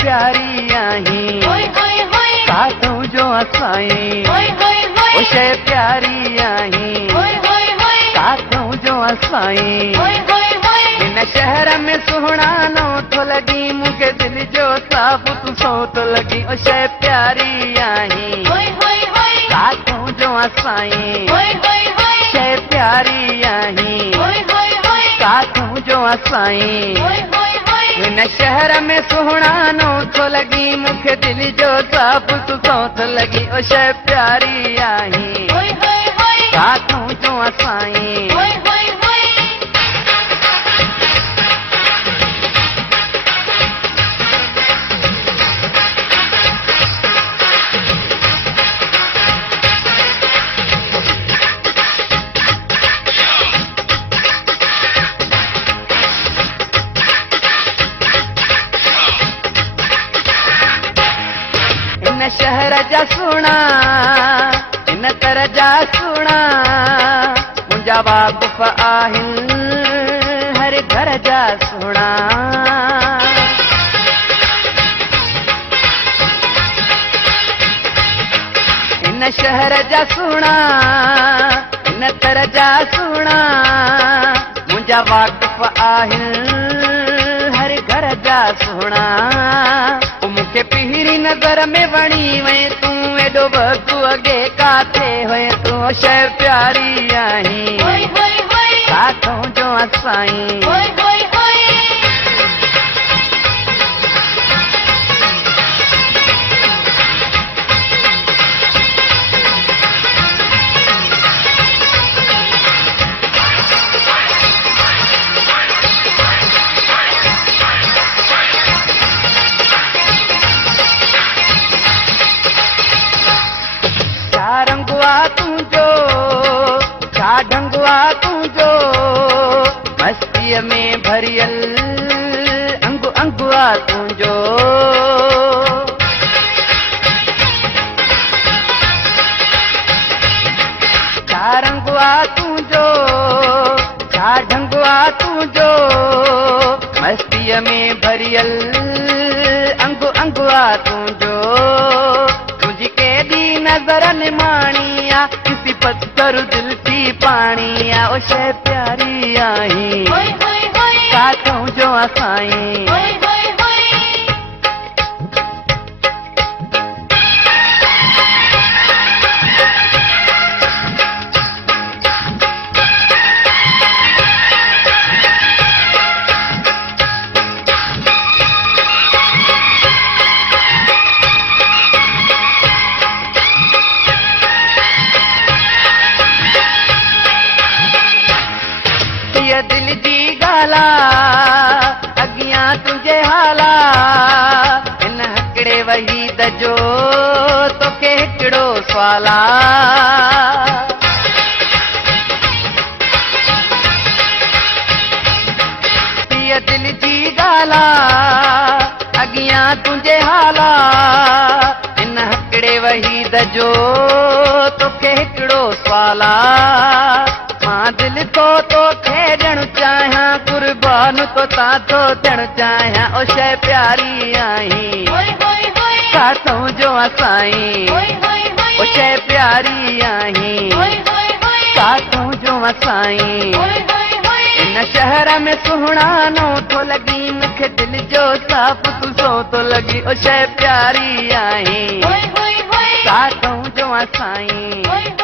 प्यारी आहीं काथों जो असाई ओ शइ प्यारी आहीं काथों जो असाई इन शहर में सुहिणा नो थो लगी मूंखे दिल जो साफ़ तूं सो थो लगी ओ शइ प्यारी आहीं काथों जो असाई शइ प्यारी आहीं काथों जो असाई इन शहर में सुहिणा नो थो लगी मूंखे दिल जो साफ़ तूं सो थो लगी ओ शइ प्यारी आहीं काथों जो असाई इन शहर जा सुहिणा इन तर जा सुहिणा मुंहिंजा वाक़ुफ़ आहिनि हर घर जा सुहिणा इन शहर जा सुहिणा इन तर जा सुहिणा मुंहिंजा वाक़ुफ़ आहिनि हर घर जा सुहिणा मूंखे पहिरीं नज़र में वणी वएं तूं एॾो वक़्तु अॻे काथे हुए तूं शइ प्यारी आहीं काथों जो असाई रंगुआ तुंहिंजो छा ढंगुआ तुंहिंजो मस्तीअ में भरियल अंगु अंगुआ तुंहिंजो छा रंगुआ तुंहिंजो छा ढंगुआ तुंहिंजो मस्तीअ में भरियल अंगु अंगुआ तुंहिंजो नज़र निमाणिया किसी पत्थर दिल की पानिया ओ शइ प्यारी आहीं काथों जो असाई दिल जी गाला अॻियां तुंहिंजे हाला इन हिकिड़े वहीद जो तोखे हिकिड़ो सवाला दिल जी गाला अॻियां तुंहिंजे हाला इन हिकिड़े वहीद जो तोखे हिकिड़ो सवाला मां दिल तोखे ॾियणु चाहियां कुर्बान तो तातो थियणु चाहियां ओ शइ प्यारी आहीं काथों जो असाई ओ शइ प्यारी आहीं काथों जो असाई इन शहर में सुहिणा नो थो लगी मूंखे दिल जो साफ़ तूं सो थो लगी ओ शइ प्यारी आहीं काथों जो असाई